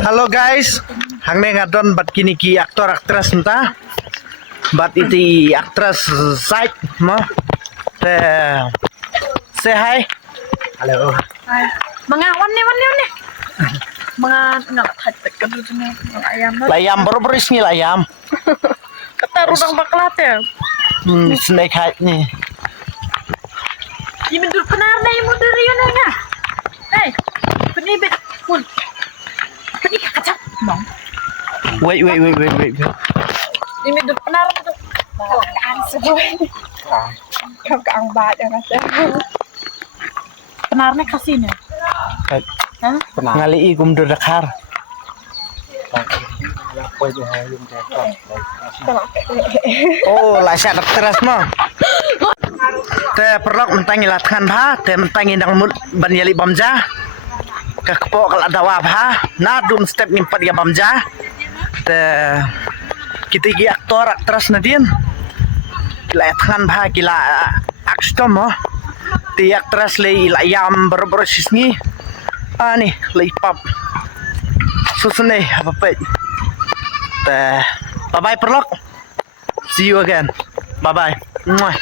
Halo guys, hangme ngadon bat kini ki aktor aktris entah bat iti aktris side mo te say hi. Halo. Hai. Mga wane. Mga nakahatak ka doon mga ayam na. Layam beris ni layam. Kataru ng baklat ya. Snake hide ni. Imindur penar na yung mudur yun na. Hey, penibit pun. Penik kacang bang. Wait. Imindur penar na. Ang sebuah. Kau ke ang bad yang ada. Penarnya kasih nih. Hah? Ngali igum do dakar. Oh, lasya aktris mo. Te perlok mentangi latihan bah, te mentangi nang banyali bamja. Kepo kalau ada wabah, nah dum step nimpat ya bamja. Te kita gi aktor aktris nadin. Latihan bah gila akstom mo. Ti aktris lay layam berbers ni. Nih lay pap. Susune apa pe. Te bye bye perlok. See you again. Bye bye. Mwah.